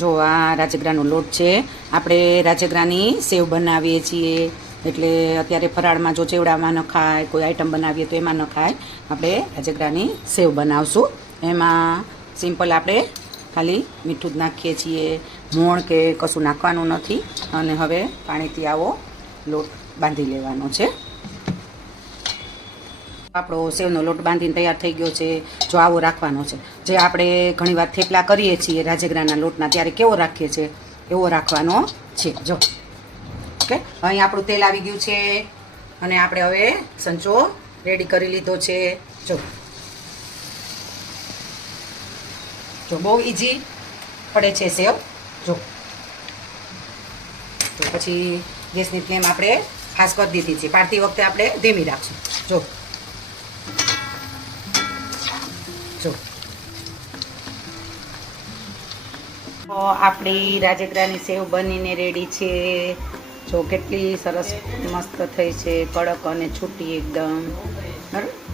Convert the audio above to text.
જો આ રાજગરાનો લોટ છે. આપણે રાજગરાની સેવ બનાવીએ છીએ, એટલે અત્યારે ફરાળમાં જો ચેવડામાં ન ખાય, કોઈ આઈટમ બનાવીએ તો એમાં ન ખાય. આપણે રાજગરાની સેવ બનાવશું. એમાં સિમ્પલ આપણે ખાલી મીઠું જ નાખીએ છીએ, મોણ કે કશું નાખવાનું નથી. અને હવે પાણીથી આવો લોટ બાંધી લેવાનો છે. આપણો સેવનો લોટ બાંધીને તૈયાર થઈ ગયો છે. જો આવો રાખવાનો છે. જે આપણે ઘણીવાર થેપલા કરીએ છીએ રાજગરાના લોટના, ત્યારે કેવો રાખીએ છીએ એવો રાખવાનો છે. જો ઓકે, અહીં આપણું તેલ આવી ગયું છે અને આપણે હવે સંચો રેડી કરી લીધો છે. જો બહુ ઇઝી પડે છે સેવ. જો તો પછી ગેસની ફ્લેમ આપણે ખાસ કરી દીધી છે. પાડતી વખતે આપણે ધીમી રાખશું. જો આપણી રાજગરાની સેવ બનીને રેડી છે. જો કેટલી સરસ મસ્ત થઈ છે, કડક અને છૂટી એકદમ. બરાબર.